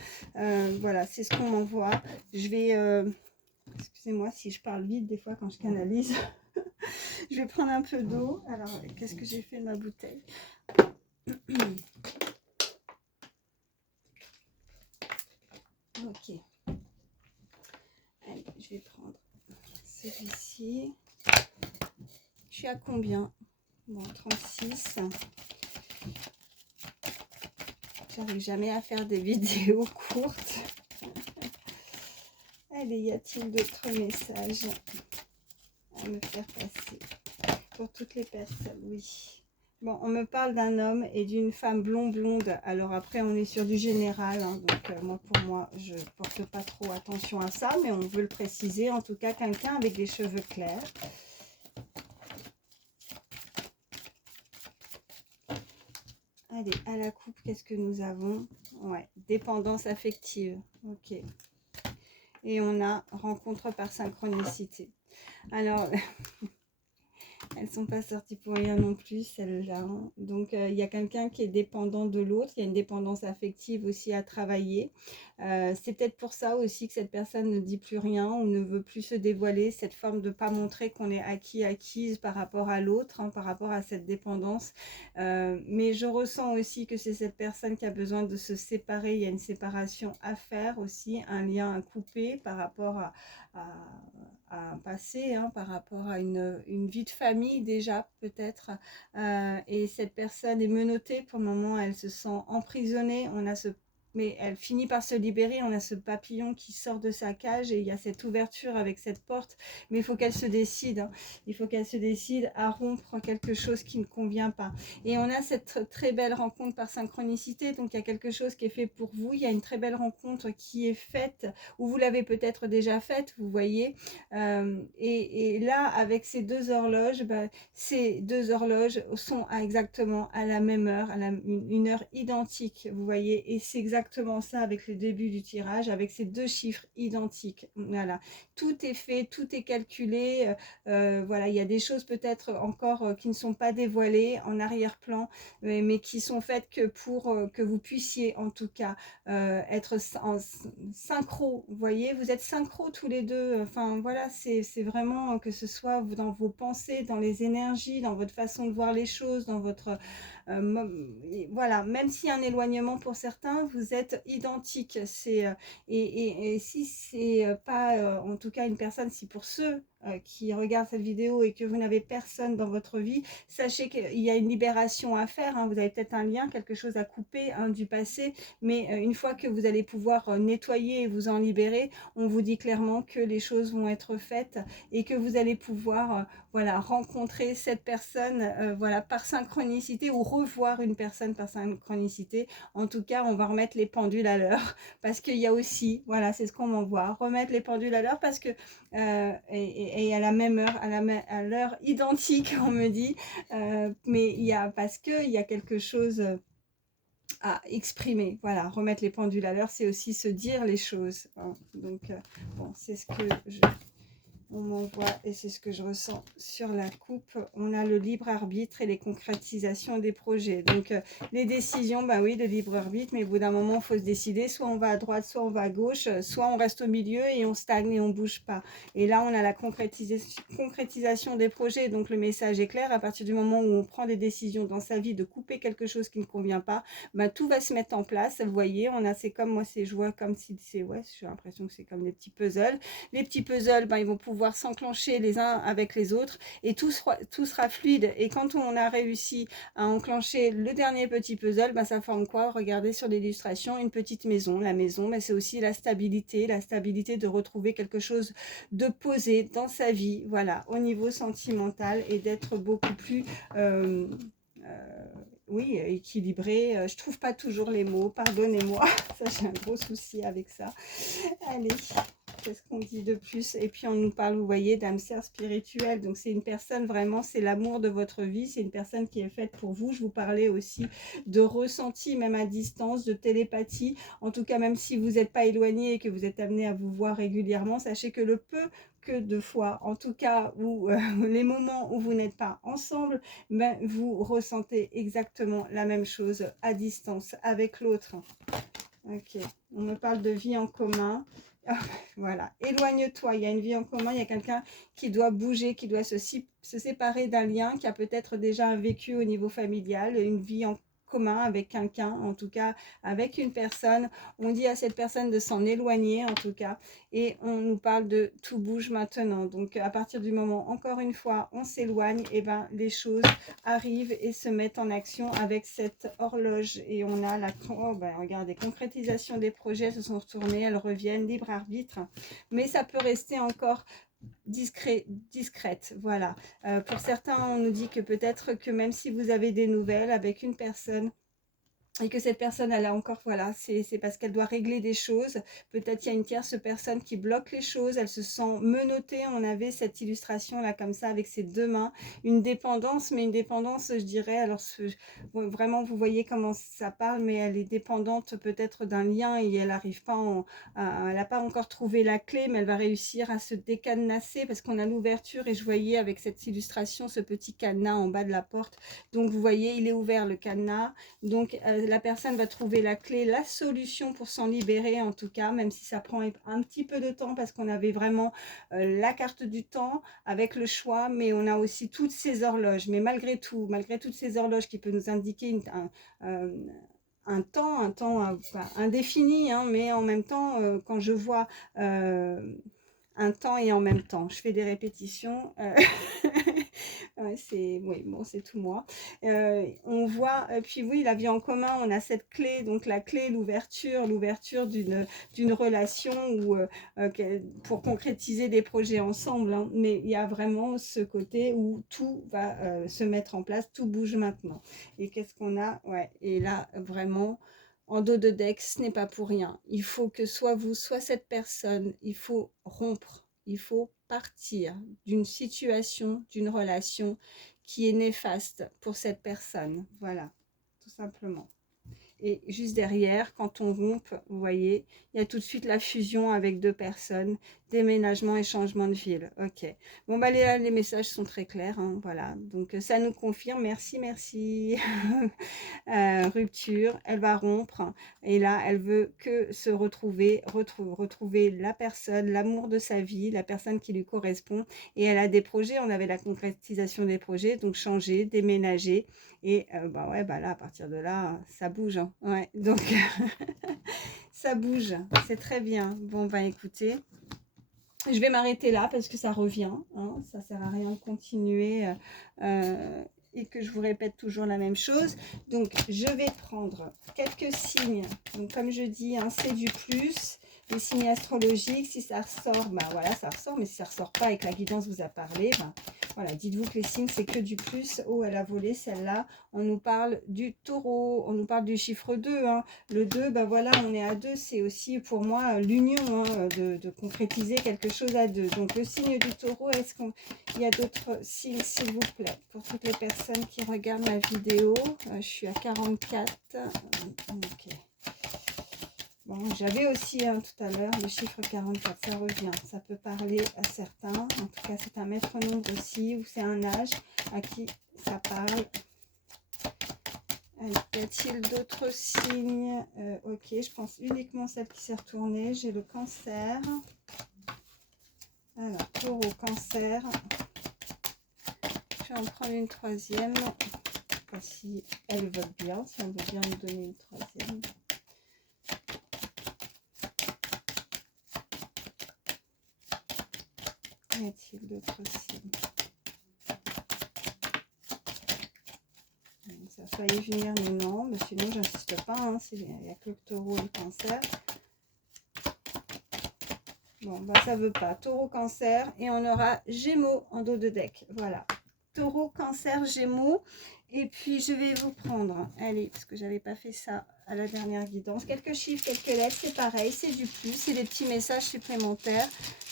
Voilà, c'est ce qu'on m'envoie. Je vais, excusez-moi si je parle vite des fois quand je canalise. Je vais prendre un peu d'eau. Alors, qu'est-ce que j'ai fait de ma bouteille? Ok. Allez, je vais prendre celui-ci. Je suis à combien? Bon, 36. J'arrive jamais à faire des vidéos courtes. Allez, y a-t-il d'autres messages à me faire passer? Pour toutes les personnes, oui. Bon, on me parle d'un homme et d'une femme blonde. Alors après, on est sur du général. Hein, donc pour moi, je porte pas trop attention à ça. Mais on veut le préciser. En tout cas, quelqu'un avec des cheveux clairs. Allez, à la coupe, qu'est-ce que nous avons? Ouais, dépendance affective. Ok. Et on a rencontre par synchronicité. Alors... Elles ne sont pas sorties pour rien non plus, celles-là. Hein. Donc, il y a quelqu'un qui est dépendant de l'autre. Il y a une dépendance affective aussi à travailler. C'est peut-être pour ça aussi que cette personne ne dit plus rien ou ne veut plus se dévoiler. Cette forme de ne pas montrer qu'on est acquise par rapport à l'autre, hein, par rapport à cette dépendance. Mais je ressens aussi que c'est cette personne qui a besoin de se séparer. Il y a une séparation à faire aussi, un lien à couper par rapport à un passé, hein, par rapport à une vie de famille déjà peut-être, et cette personne est menottée pour le moment, elle se sent emprisonnée, mais elle finit par se libérer, on a ce papillon qui sort de sa cage et il y a cette ouverture avec cette porte, mais il faut qu'elle se décide, hein, il faut qu'elle se décide à rompre quelque chose qui ne convient pas. Et on a cette très belle rencontre par synchronicité, donc il y a quelque chose qui est fait pour vous, il y a une très belle rencontre qui est faite, ou vous l'avez peut-être déjà faite, vous voyez, et là, avec ces deux horloges, ces deux horloges sont exactement à la même heure, une heure identique, vous voyez, et c'est exactement ça avec le début du tirage, avec ces deux chiffres identiques. Voilà, tout est fait, tout est calculé. Voilà, il y a des choses peut-être encore qui ne sont pas dévoilées en arrière-plan, mais qui sont faites que pour que vous puissiez en tout cas être en synchro, vous voyez, vous êtes synchro tous les deux, enfin voilà, c'est vraiment que ce soit dans vos pensées, dans les énergies, dans votre façon de voir les choses, dans votre... voilà, même s'il y a un éloignement pour certains, vous êtes identiques, et si c'est pas, en tout cas une personne, si pour ceux qui regardent cette vidéo et que vous n'avez personne dans votre vie, sachez qu'il y a une libération à faire, hein, vous avez peut-être un lien, quelque chose à couper, hein, du passé, mais une fois que vous allez pouvoir nettoyer et vous en libérer, on vous dit clairement que les choses vont être faites et que vous allez pouvoir voilà, rencontrer cette personne voilà, par synchronicité ou revoir une personne par synchronicité. En tout cas, on va remettre les pendules à l'heure parce qu'il y a aussi, voilà, c'est ce qu'on m'envoie, remettre les pendules à l'heure parce que, et à la même heure, à l'heure identique, on me dit, mais parce qu'il y a quelque chose à exprimer, voilà, remettre les pendules à l'heure, c'est aussi se dire les choses, hein. Donc bon, c'est ce que je... On m'envoie, et c'est ce que je ressens sur la coupe, on a le libre arbitre et les concrétisations des projets. Donc les décisions, bah oui, le libre arbitre, mais au bout d'un moment, il faut se décider, soit on va à droite, soit on va à gauche, soit on reste au milieu et on stagne et on bouge pas. Et là, on a la concrétisation des projets, donc le message est clair, à partir du moment où on prend des décisions dans sa vie de couper quelque chose qui ne convient pas, bah, tout va se mettre en place. Vous voyez, on a, c'est comme moi, je vois comme si c'est, ouais, j'ai l'impression que c'est comme des petits puzzles. Les petits puzzles, ben, ils vont pouvoir s'enclencher les uns avec les autres et tout sera fluide. Et quand on a réussi à enclencher le dernier petit puzzle, ben, ça forme quoi? Regardez sur l'illustration, une petite maison. La maison, ben, c'est aussi la stabilité de retrouver quelque chose de posé dans sa vie, voilà, au niveau sentimental et d'être beaucoup plus... oui, équilibré. Je trouve pas toujours les mots, pardonnez-moi. Ça, j'ai un gros souci avec ça. Allez, qu'est-ce qu'on dit de plus? Et puis on nous parle, vous voyez, d'âme sœur spirituelle. Donc c'est une personne vraiment, c'est l'amour de votre vie. C'est une personne qui est faite pour vous. Je vous parlais aussi de ressenti, même à distance, de télépathie. En tout cas, même si vous n'êtes pas éloigné et que vous êtes amené à vous voir régulièrement, sachez que le peu que de fois, en tout cas, où les moments où vous n'êtes pas ensemble, ben, vous ressentez exactement la même chose à distance avec l'autre. Ok, on me parle de vie en commun. Voilà, éloigne-toi, il y a une vie en commun, il y a quelqu'un qui doit bouger, qui doit se séparer d'un lien, qui a peut-être déjà un vécu au niveau familial, une vie en commun avec quelqu'un, en tout cas avec une personne. On dit à cette personne de s'en éloigner, en tout cas, et on nous parle de tout bouge maintenant. Donc à partir du moment, encore une fois, on s'éloigne, et ben les choses arrivent et se mettent en action avec cette horloge. Et on a la, oh ben regardez, concrétisation des projets se sont retournés, elles reviennent, libre arbitre, mais ça peut rester encore discrète, voilà. Pour certains, on nous dit que peut-être que même si vous avez des nouvelles avec une personne, et que cette personne, elle a encore, voilà, c'est parce qu'elle doit régler des choses. Peut-être il y a une tierce personne qui bloque les choses, elle se sent menottée. On avait cette illustration-là, comme ça, avec ses deux mains. Une dépendance, mais une dépendance, je dirais, alors vraiment, vous voyez comment ça parle, mais elle est dépendante peut-être d'un lien et elle n'arrive pas, elle n'a pas encore trouvé la clé, mais elle va réussir à se décadenasser parce qu'on a l'ouverture et je voyais avec cette illustration ce petit cadenas en bas de la porte. Donc, vous voyez, il est ouvert le cadenas. Donc, la personne va trouver la clé, la solution pour s'en libérer, en tout cas, même si ça prend un petit peu de temps parce qu'on avait vraiment la carte du temps avec le choix, mais on a aussi toutes ces horloges. Mais malgré tout, malgré toutes ces horloges qui peuvent nous indiquer un temps enfin, indéfini, hein, mais en même temps, quand je vois un temps et en même temps, je fais des répétitions. Ouais, oui, bon, c'est tout moi. On voit, puis oui, la vie en commun, on a cette clé, donc la clé, l'ouverture d'une relation pour concrétiser des projets ensemble, hein. Mais il y a vraiment ce côté où tout va se mettre en place, tout bouge maintenant. Et qu'est-ce qu'on a? Ouais, et là, vraiment, en dos de deck, ce n'est pas pour rien. Il faut que soit vous, soit cette personne, il faut rompre, il faut partir d'une situation, d'une relation qui est néfaste pour cette personne. Voilà, tout simplement. Et juste derrière, quand on rompt, vous voyez, il y a tout de suite la fusion avec deux personnes, déménagement et changement de ville. Ok. Bon, bah les messages sont très clairs, hein, voilà. Donc, ça nous confirme. Merci, merci. Rupture, elle va rompre. Et là, elle veut que se retrouver la personne, l'amour de sa vie, la personne qui lui correspond. Et elle a des projets. On avait la concrétisation des projets, donc changer, déménager. Et bah ouais, bah là, à partir de là, ça bouge, hein. Ouais, donc ça bouge, c'est très bien. Bon, bah écoutez, je vais m'arrêter là parce que ça revient, hein. Ça sert à rien de continuer et que je vous répète toujours la même chose. Donc, je vais prendre quelques signes. Donc, comme je dis, hein, c'est du plus. Les signes astrologiques, si ça ressort, ben voilà, ça ressort. Mais si ça ressort pas et que la guidance vous a parlé, ben voilà, dites-vous que les signes, c'est que du plus. Oh, elle a volé celle-là. On nous parle du taureau, on nous parle du chiffre 2. Hein. Le 2, ben voilà, on est à 2. C'est aussi pour moi l'union, hein, de concrétiser quelque chose à 2. Donc, le signe du taureau, est-ce qu'il y a d'autres signes, s'il vous plaît, pour toutes les personnes qui regardent ma vidéo? Je suis à 44. Ok. Bon, j'avais aussi tout à l'heure le chiffre 44, ça revient. Ça peut parler à certains. En tout cas, c'est un maître nombre aussi, ou c'est un âge à qui ça parle. Y a-t-il d'autres signes? Ok, je pense uniquement celle qui s'est retournée. J'ai le cancer. Alors, taureau, cancer. Je vais en prendre une troisième. Si elles veulent bien, si elles veulent bien nous donner une troisième. Y a-t-il d'autres signes? Ça a failli venir, mais non. Mais sinon, j'insiste pas. Hein, il n'y a que le taureau et le cancer. Bon, bah ça veut pas. Taureau, cancer. Et on aura Gémeaux en dos de deck. Voilà. Taureau, cancer, Gémeaux. Et puis, je vais vous prendre, allez, parce que j'avais pas fait ça à la dernière guidance. Quelques chiffres, quelques lettres, c'est pareil. C'est du plus. C'est des petits messages supplémentaires.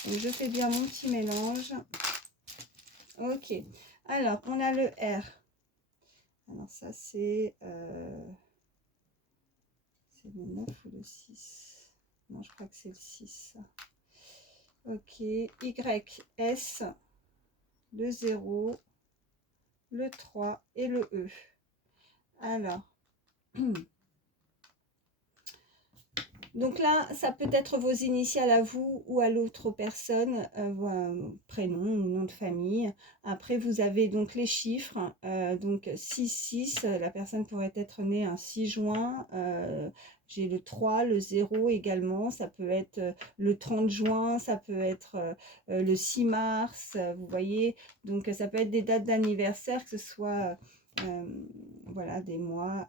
Donc, je fais bien mon petit mélange. Ok. Alors, on a le R. Alors, ça, c'est le 9 ou le 6? Non, je crois que c'est le 6. Ok. Y, S, le 0, le 3 et le E. Alors, donc là, ça peut être vos initiales à vous ou à l'autre personne, prénom ou nom de famille. Après, vous avez donc les chiffres. Donc 6, la personne pourrait être née un 6 juin. J'ai le 3, le 0 également. Ça peut être le 30 juin, ça peut être le 6 mars. Vous voyez, donc ça peut être des dates d'anniversaire, que ce soit... voilà, des mois,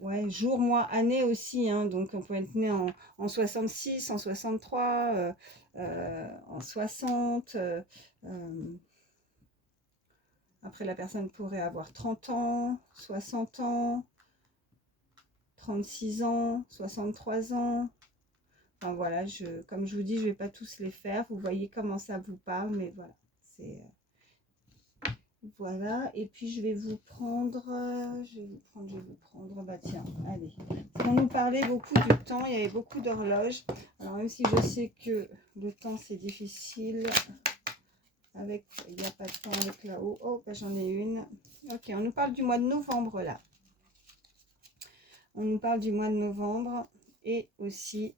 ouais, jour, mois, année aussi, hein, donc on peut être né en 66, en 63, en 60, après la personne pourrait avoir 30 ans, 60 ans, 36 ans, 63 ans, enfin voilà, comme je vous dis, je ne vais pas tous les faire, vous voyez comment ça vous parle, mais voilà, c'est... Voilà, et puis je vais vous prendre, bah tiens, allez. On nous parlait beaucoup du temps, il y avait beaucoup d'horloges. Alors même si je sais que le temps c'est difficile, avec, il n'y a pas de temps avec là-haut. Oh, bah, j'en ai une. Ok, on nous parle du mois de novembre là. On nous parle du mois de novembre et aussi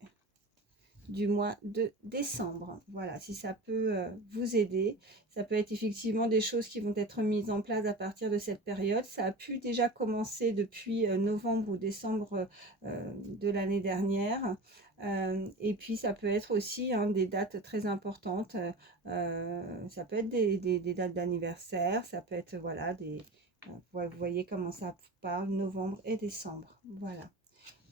du mois de décembre. Voilà, si ça peut vous aider. Ça peut être effectivement des choses qui vont être mises en place à partir de cette période. Ça a pu déjà commencer depuis novembre ou décembre de l'année dernière. Et puis ça peut être aussi des dates très importantes. Ça peut être des dates d'anniversaire. Ça peut être, voilà, vous voyez comment ça parle, novembre et décembre. Voilà.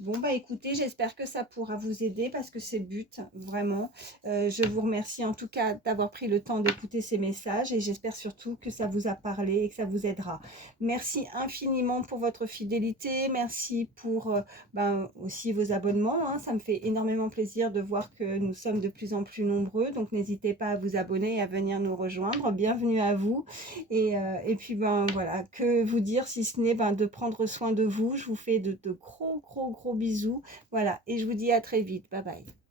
Bon, bah écoutez, j'espère que ça pourra vous aider parce que c'est le but, vraiment. Je vous remercie en tout cas d'avoir pris le temps d'écouter ces messages et j'espère surtout que ça vous a parlé et que ça vous aidera. Merci infiniment pour votre fidélité. Merci pour aussi vos abonnements. Hein. Ça me fait énormément plaisir de voir que nous sommes de plus en plus nombreux. Donc, n'hésitez pas à vous abonner et à venir nous rejoindre. Bienvenue à vous. Et puis, voilà, que vous dire si ce n'est de prendre soin de vous. Je vous fais de gros bisous. Voilà, et je vous dis à très vite. Bye bye.